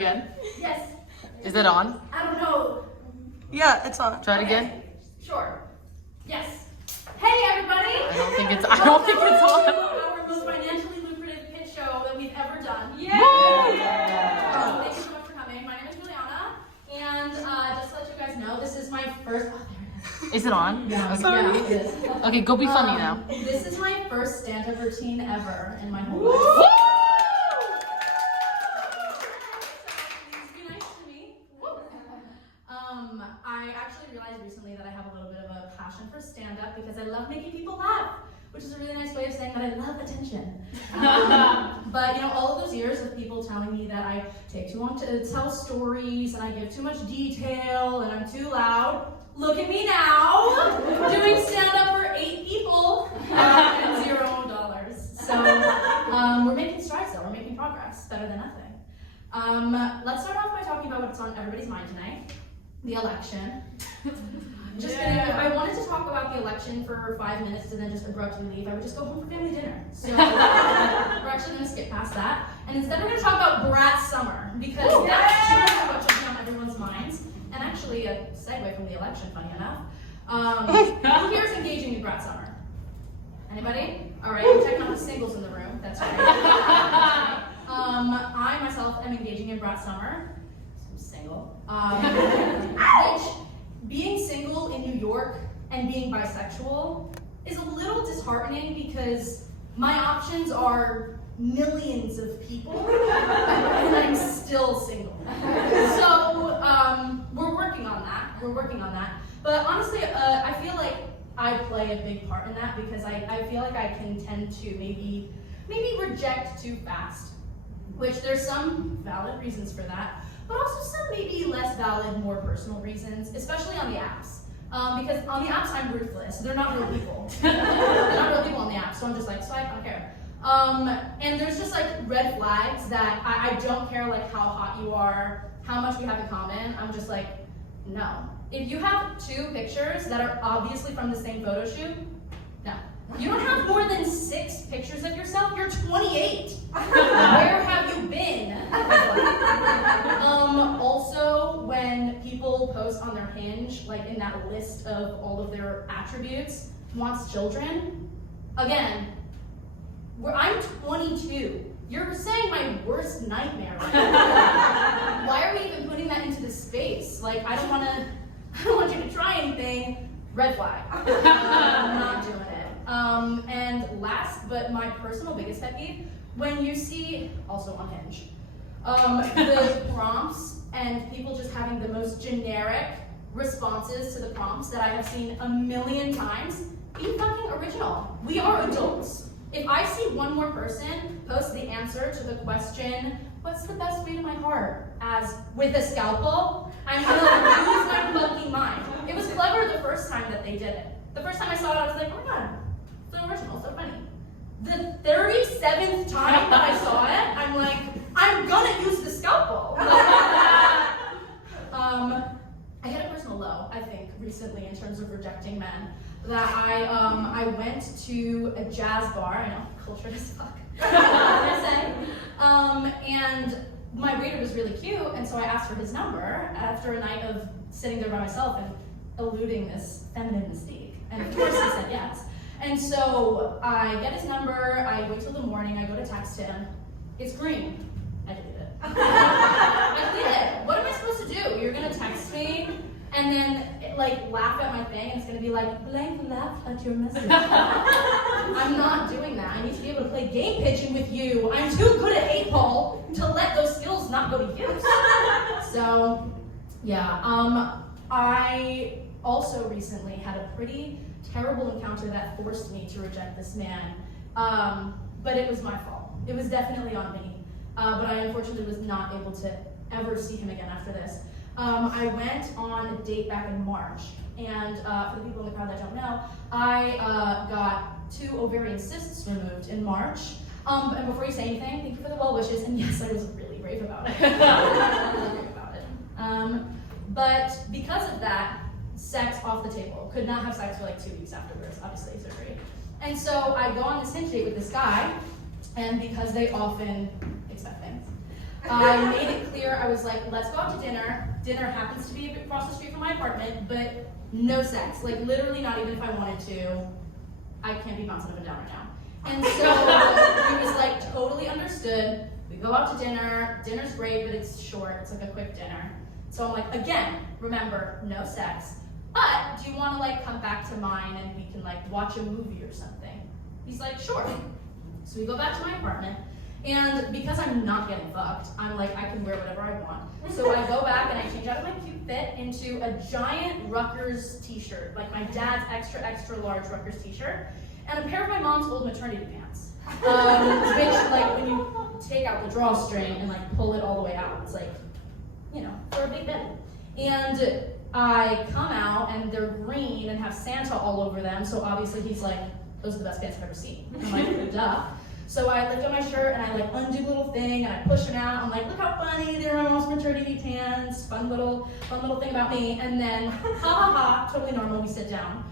again. Yes. Is it on? I don't know. Yeah, it's on. Try it again. Sure. Yes. Hey everybody! I don't think it's on. Our most financially lucrative pitch show that we've ever done. Yay! Thank you so much for coming. My name is Juliana, and just to let you guys know, this is my first. Oh, there it is. Is it on? Yeah, Sorry. yeah, it is. Okay, go be funny now. This is my first stand-up routine ever in my whole Woo! life. Please be nice to me. I actually realized recently that I have a little bit of a passion for stand-up because I love making people laugh, which is a really nice way of saying that I love attention. But you know, all of those years of people telling me that I take too long to tell stories and I give too much detail and I'm too loud. Look at me now, doing stand-up for 8 people and $0. So we're making strides though, we're making progress, better than nothing. Let's start off by talking about what's on everybody's mind tonight, the election. Just kidding, if I wanted to talk about the election for 5 minutes and then just abruptly leave, I would just go home for family dinner. So we're actually going to skip past that. And instead we're going to talk about Brat Summer, because that's what's on everyone's minds. And actually a segue from the election, funny enough. Who here is engaging in Brat Summer? Anybody? All right, I'm checking out the singles in the room, that's right. I myself am engaging in Brat Summer. I'm single. Which, being single in New York and being bisexual is a little disheartening because my options are millions of people and I'm still single. So we're working on that. But honestly, I feel like I play a big part in that because I feel like I can tend to maybe reject too fast, which there's some valid reasons for that. But also some maybe less valid, more personal reasons, especially on the apps. Because on the apps, I'm ruthless. They're not real people. They're not real people on the apps, so I'm just like, swipe, I don't care. And there's just like red flags that I don't care like how hot you are, how much we have in common. I'm just like, no. If you have 2 pictures that are obviously from the same photo shoot, no. You don't have more than 6 pictures of yourself, you're 28. Where have you been? Also, when people post on their Hinge, like in that list of all of their attributes, wants children, again, I'm 22. You're saying my worst nightmare right now. Why are we even putting that into the space? Like, I don't want you to try anything. Red flag. I'm not doing it. And last, but my personal biggest pet peeve, when you see, also on Hinge, the prompts and people just having the most generic responses to the prompts that I have seen a million times, be fucking original. We are adults. If I see one more person post the answer to the question, what's the best way to my heart, as with a scalpel, I'm gonna lose my fucking mind. It was clever the first time that they did it. The first time I saw it, I was like, oh my god, so original, so funny. The 37th time that I saw it, I'm like, I'm gonna use the scalpel. I hit a personal low, I think, recently in terms of rejecting men. That I went to a jazz bar, I know, cultured as fuck, and my waiter was really cute, and so I asked for his number after a night of sitting there by myself and eluding this feminine mystique. And of course he said yes. And so I get his number, I wait till the morning, I go to text him. It's green. I deleted it. I deleted it. What am I supposed to do? You're gonna text me and then like laugh at my thing and it's gonna be like, blank laughed at your message. I'm not doing that. I need to be able to play game pitching with you. I'm too good at 8-ball to let those skills not go to use. So yeah, I also recently had a pretty terrible encounter that forced me to reject this man, but it was my fault. It was definitely on me, but I unfortunately was not able to ever see him again after this. I went on a date back in March, and for the people in the crowd that don't know, I got 2 ovarian cysts removed in March. And before you say anything, thank you for the well wishes, and yes, I was really brave about it. But because of that, sex off the table. Could not have sex for like 2 weeks afterwards, obviously surgery. And so I go on this Hinge date with this guy, and because they often expect things, I made it clear, I was like, let's go out to dinner. Dinner happens to be across the street from my apartment, but no sex. Like literally not even if I wanted to. I can't be bouncing up and down right now. And so he was like totally understood. We go out to dinner. Dinner's great, but it's short. It's like a quick dinner. So I'm like, again, remember, no sex. But do you want to like come back to mine and we can like watch a movie or something? He's like, sure. So we go back to my apartment. And because I'm not getting fucked, I'm like, I can wear whatever I want. So I go back and I change out of my cute fit into a giant Rutgers t-shirt, like my dad's extra, extra large Rutgers t-shirt, and a pair of my mom's old maternity pants. Which, like, when you take out the drawstring and like pull it all the way out, it's like, you know, for a big belly. And I come out and they're green and have Santa all over them, so obviously he's like, those are the best pants I've ever seen. I'm like, duh. So I lift up my shirt and I like undo the little thing and I push them out. I'm like, look how funny, they're almost maternity pants. Fun little thing about me. And then, ha ha ha, totally normal, we sit down.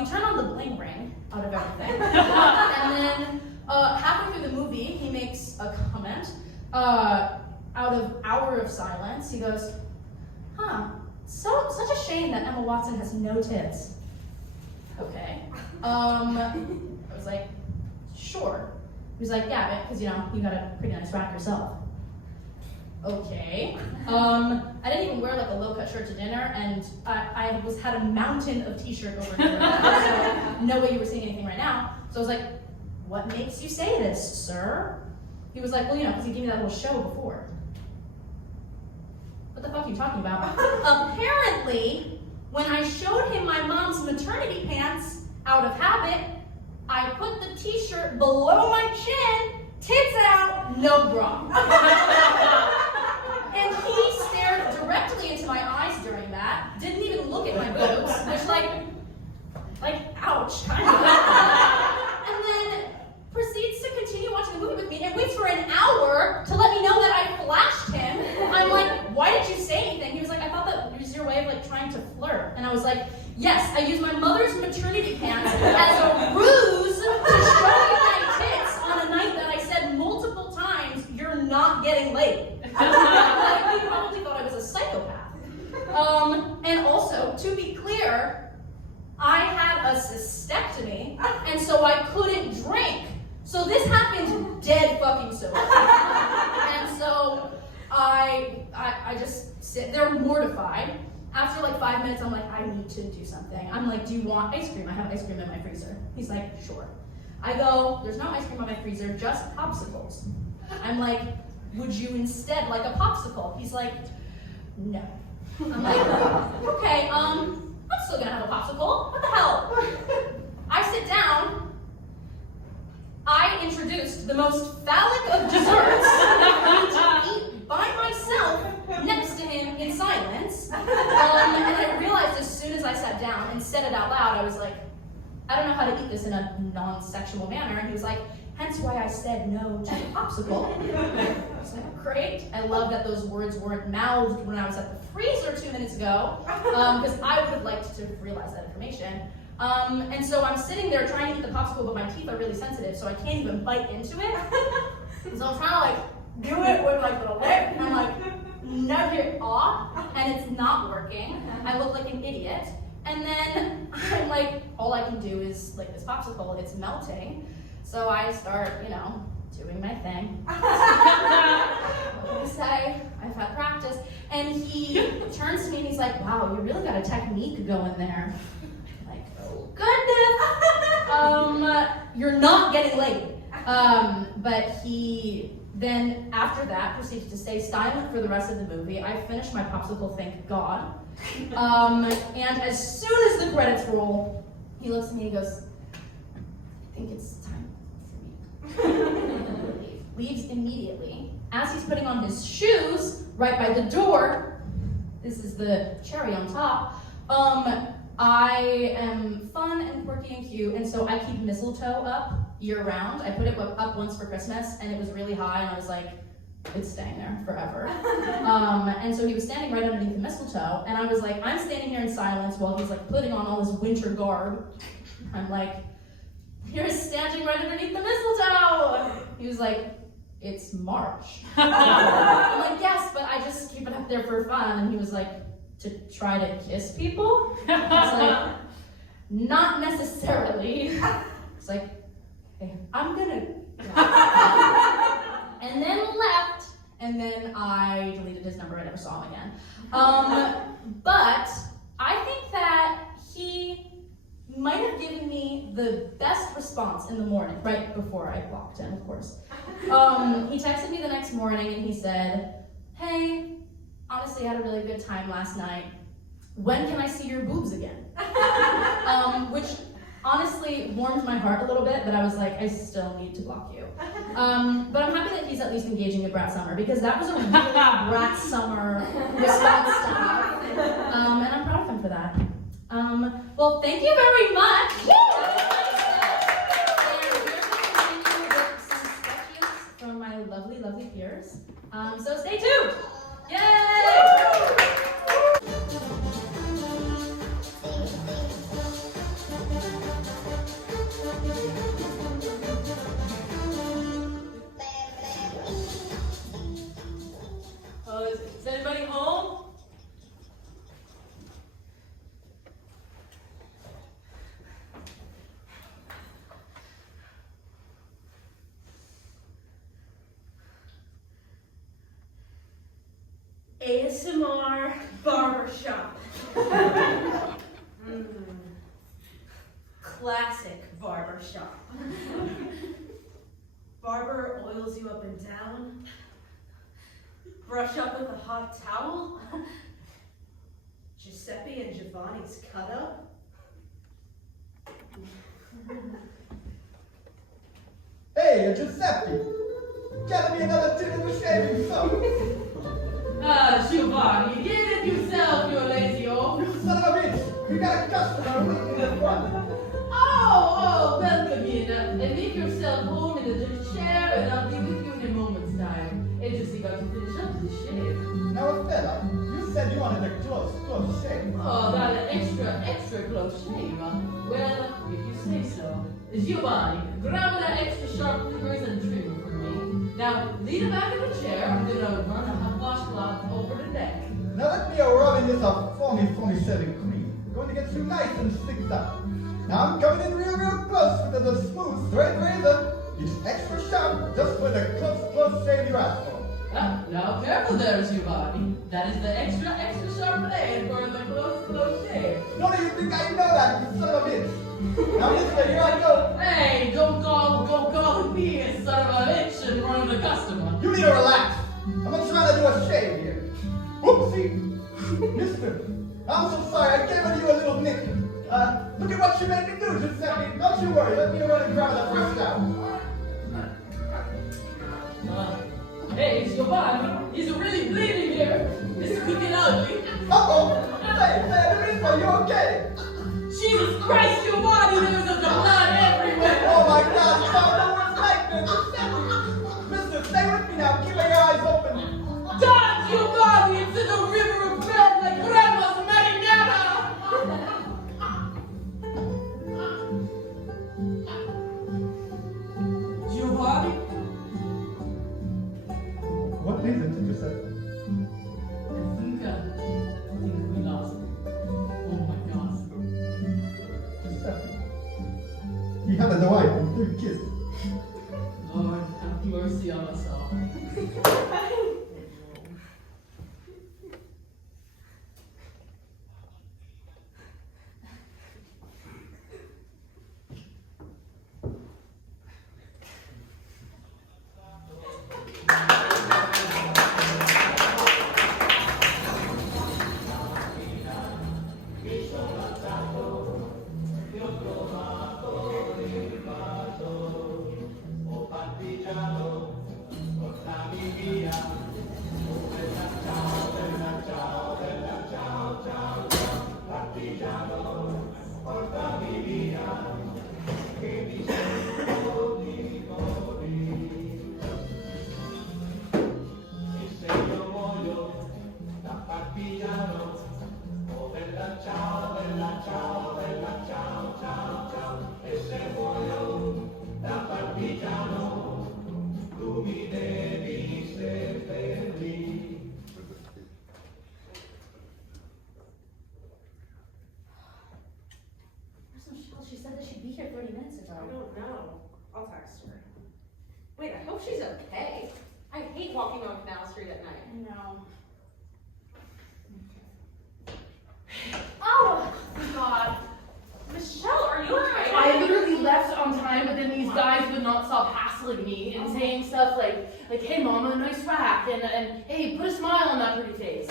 We turn on the bling ring out of everything. And then halfway through the movie, he makes a comment. Out of hour of silence, he goes, such a shame that Emma Watson has no tits. Okay. I was like, sure. He was like, yeah, because you know, you got a pretty nice rack yourself. Okay. I didn't even wear like a low-cut shirt to dinner, and I had a mountain of t-shirt over here. So no way you were seeing anything right now. So I was like, what makes you say this, sir? He was like, well, you know, because he gave me that little show before. What the fuck are you talking about? Apparently, when I showed him my mom's maternity pants out of habit, I put the t-shirt below my chin, tits out, no bra. And he stared directly into my eyes during that, didn't even look at my boobs, which like, ouch, kind of. And then proceeds to continue watching the movie with me and waits for an hour to let me know that I flashed him. I'm like, why did you say anything? He was like, I thought that was your way of like trying to flirt. And I was like, yes, I used my mother's maternity pants as a ruse to show you my tits on a night that I said multiple times, you're not getting laid. Like, you probably thought I was a psychopath. And also, to be clear, I had a cystectomy, and so I couldn't drink. So this happened dead fucking sober. And so I just sit there mortified. After like 5 minutes, I'm like, I need to do something. I'm like, do you want ice cream? I have ice cream in my freezer. He's like, sure. I go, there's no ice cream in my freezer, just popsicles. I'm like, would you instead like a popsicle? He's like, no. I'm like, okay, I'm still gonna have a popsicle. What the hell? I sit down. I introduced the most phallic of desserts to eat by myself next to him in silence. And I realized as soon as I sat down and said it out loud, I was like, I don't know how to eat this in a non-sexual manner. And he was like, hence why I said no to the popsicle. I was like, great. I love that those words weren't mouthed when I was at the freezer 2 minutes ago, because I would have liked to have realized that information. And so I'm sitting there trying to eat the popsicle, but my teeth are really sensitive, so I can't even bite into it. So I'm trying to like do it with like the lip, and I'm like nudge it off, and it's not working. I look like an idiot. And then I'm like, all I can do is like this popsicle, it's melting. So I start, you know, doing my thing. What can I say? I've had practice. And he turns to me and he's like, wow, you really got a technique going there. I'm like, oh goodness. You're not getting laid. But he then, after that, proceeded to stay silent for the rest of the movie. I finished my popsicle, thank God. And as soon as the credits roll, he looks at me and he goes, I think it's time for me. Leaves immediately. As he's putting on his shoes, right by the door, this is the cherry on top, I am fun and quirky and cute, and so I keep mistletoe up year-round. I put it up once for Christmas, and it was really high, and I was like, it's staying there forever. And so he was standing right underneath the mistletoe, and I was like, I'm standing here in silence while he's like putting on all his winter garb. I'm like, you're standing right underneath the mistletoe. He was like, it's March. I'm like, yes, but I just keep it up there for fun. And he was like, to try to kiss people? I was like, not necessarily. It's like, hey, I'm gonna. And then left, and then I deleted his number. I never saw him again. But I think that he might have given me the best response in the morning, right before I blocked him, of course. He texted me the next morning and he said, hey, honestly, I had a really good time last night. When can I see your boobs again? Which honestly warmed my heart a little bit, but I was like, I still need to block you. But I'm happy that he's at least engaging in Brat Summer, because that was a really Brat Summer response to have. And I'm proud of him for that. Well, thank you very much. And we're going to continue with some sketches from my lovely, lovely peers. So stay tuned. Yay! Is anybody home? ASMR barbershop. Classic barbershop. Barber oils you up and down. Brush up with a hot towel. Giuseppe and Giovanni's cut up. Hey, Giuseppe! Gather me another tin of the shaving soap! Giovanni, get it yourself, you lazy oaf. You son of a bitch! We got a customer waiting in front! Oh, welcome in. And make yourself home in the chair, and I'll be with you in a moment's time. It just got to finish up the shave. Now, fella, you said you wanted a close shave. Oh, that an extra close shave, huh? Well, if you say so. Giovanni, grab that extra sharp clippers and trim for me. Now, lean back in the chair. I'm gonna run a hot washcloth over the neck. Now let me rubbing this up foamy shaving cream. Going to get you nice and sticked up. Now I'm coming in real close with the smooth, straight razor. You just extra sharp, just for the close shave you asked for. Now careful there, Giovanni. That is the extra sharp blade for the close shave. No, do you think I know that, you son of a bitch? Now listen, here I go. Hey, don't call me a son of a bitch in front of the customer. You need to relax. I'm not trying to do a shave here. Whoopsie. Mister, I'm so sorry. I gave you a little nick. Look at what you made me do, Giuseppe. Don't you worry. Let me run and grab the fresh out. Hey, Giovanni, he's really bleeding here. This could get ugly. Uh-oh. Hey, Mister, you okay? Jesus Christ, Giovanni, there's a blood everywhere. Oh my God, you found the worst nightmare, Giuseppe. Mister, stay with me now. Keep your eyes open. God, Giovanni, it's in the river of blood like Grandma's marinara. Giovanni? What is it, Giuseppe? I think we lost him. Oh my God. Giuseppe. He had a wife and 3 kids. Lord, have mercy on us all. Partigiano, portami via. Where's Michelle? She said that she'd be here 30 minutes ago. I don't know. I'll text her. Wait, I hope she's okay. I hate walking on Canal Street at night. I know. Oh, God. Michelle, are you okay? I literally left on time, but then these guys would not stop hassling me and saying stuff like, hey mama, nice rack, and hey, put a smile on that pretty face.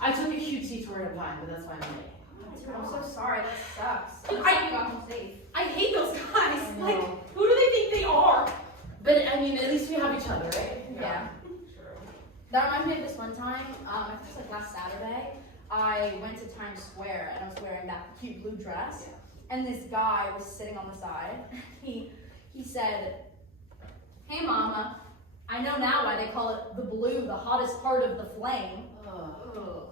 I took a cutesy tour at a time, but that's fine with me. Dude, I'm so sorry. That sucks. Dude, I got home safe. I hate those guys. I know. Like, who do they think they are? But I mean, at least we have each other, right? Yeah. True. That reminds me of this one time, I think it was like last Saturday, I went to Times Square and I was wearing that cute blue dress. Yeah. And this guy was sitting on the side. He said, hey mama, I know now why they call it the blue, the hottest part of the flame. Ugh.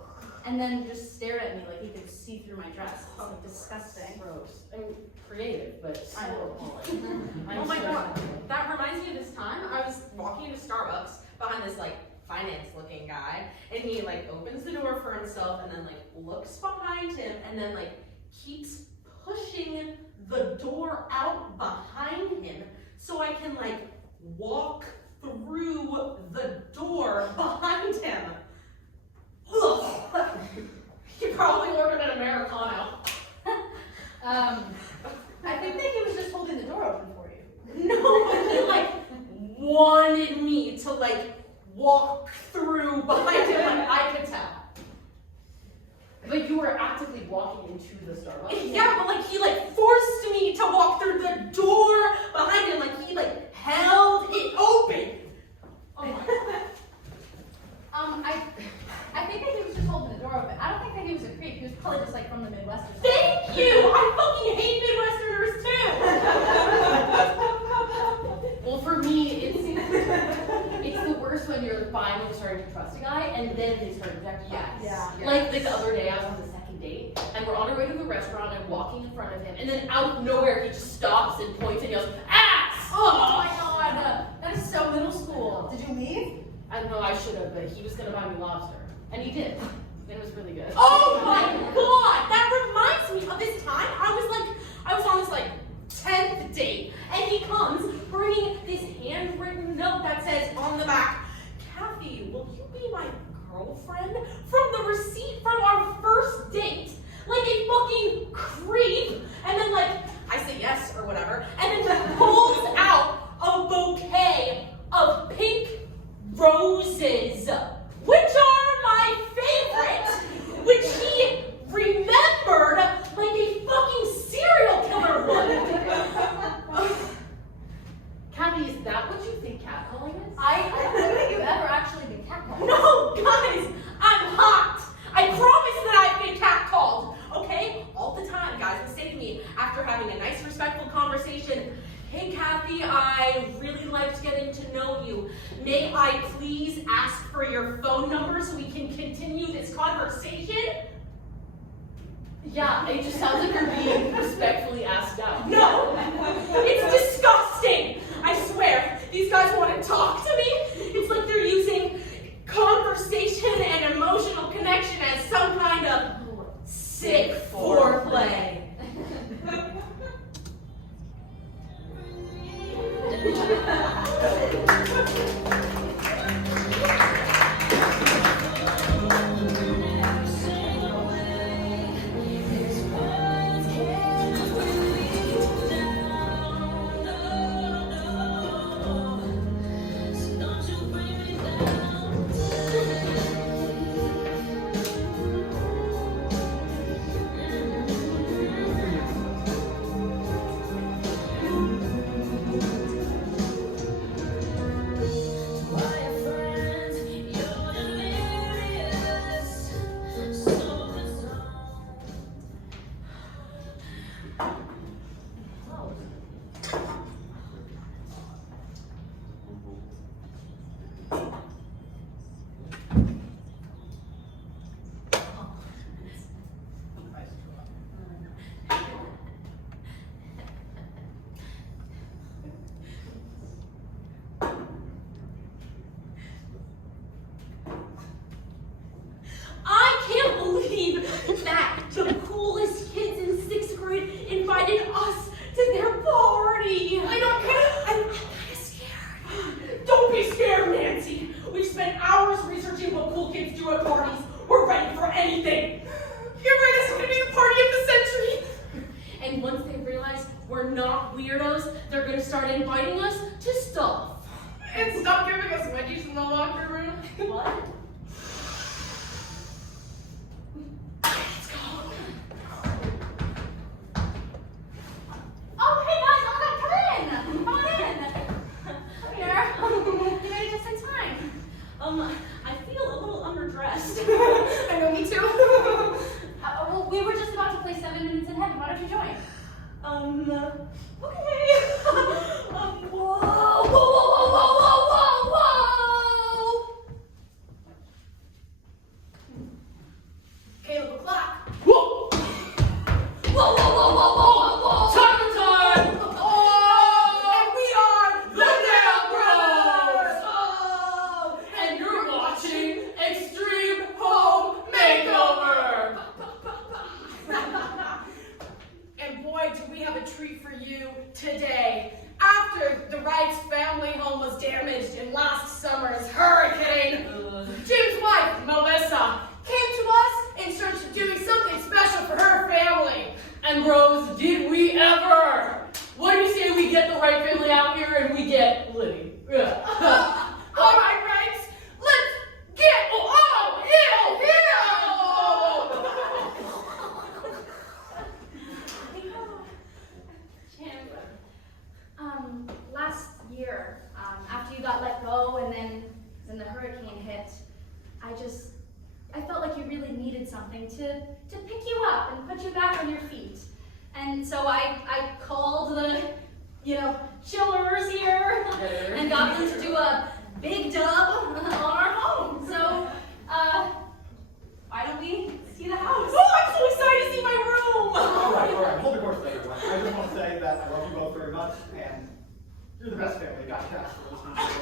And then just stared at me like he could see through my dress. It's like disgusting. Gross. I mean, creative, but so I know. appalling. Oh my god, that reminds me of this time. I was walking into Starbucks behind this like finance looking guy, and he like opens the door for himself and then like looks behind him and then like keeps pushing the door out behind him so I can like walk through the door behind him. Ugh. He probably ordered an Americano. I think that he was just holding the door open for you. No, but he like wanted me to like walk through behind him, like I could tell. But you were actively walking into the Starbucks? Yeah, but like he like forced me to walk through the door behind him, like he like held it open. Oh my god. I think that he was just holding the door open. I don't think that he was a creep. He was probably just like from the Midwest or something. Thank you! I fucking hate Midwesterners too! Well, for me, it's the worst when you're finally starting to trust a guy and then they start rejecting you. Yeah. Like the other day, I was on the second date and we're on our way to the restaurant and I'm walking in front of him and then out of nowhere he just stops and points and yells, ass! Oh my god, that is so middle school. Did you leave? I don't know, I should have, but he was gonna buy me lobster. And he did. It was really good. Oh my god! That reminds me of this time I was on this like 10th date and he comes bringing this handwritten note that says on the back, Kathy, will you be my girlfriend? From the receipt from our first date. Like a fucking creep. And then like, I say yes or whatever. And then he pulls out a bouquet of pink roses, which are my favorite, which he remembered like a fucking serial killer would. Kathy, is that what you think catcalling is? I don't think you've ever actually been catcalled. No, guys, I'm hot. I promise that I've been catcalled, okay? All the time, guys would say to me after having a nice, respectful conversation, hey, Kathy, I really liked getting to know you. May I please ask for your phone number so we can continue this conversation? Yeah, it just sounds like you're being respectfully asked out. No, it's disgusting. I swear, these guys want to talk to me. It's like they're using conversation and emotional connection as some kind of sick foreplay. once they realize we're not weirdos, they're gonna start inviting us to stuff. And stop giving us wedgies in the locker room. What? Oh, hey guys, come in. Come on in. Come here. You made it just in time. I feel a little underdressed. I know, me too. Well, we were just about to play 7 Minutes in Heaven. Why don't you join? Okay. Whoa, whoa, whoa, whoa, whoa, whoa, whoa, whoa! Caleb o'clock. Whoa! Whoa, whoa, whoa, whoa, whoa, whoa! Time! Oh, and we are The Nail Bros! Oh, and you're watching Extreme Home Makeover! And boy, do we have a treat for you today. After the Wright's family home was damaged in last summer's hurricane, Jim's wife, Melissa, came to us in search of doing something special for her family. And Rose, did we ever? What do you say we get the right family out here and we get Liddy? Yeah. All right, Wrights, let's get Last year, after you got let go and then the hurricane hit, I felt like you really needed something to pick you up and put you back on your feet. And so I called the, chillers here and got them to do a big dub on our home. So, why don't we see the house? Oh, I'm so excited to see my room! All right, hold the course, everyone. I just want to say that I love you both very much, and you're the best family God has for this.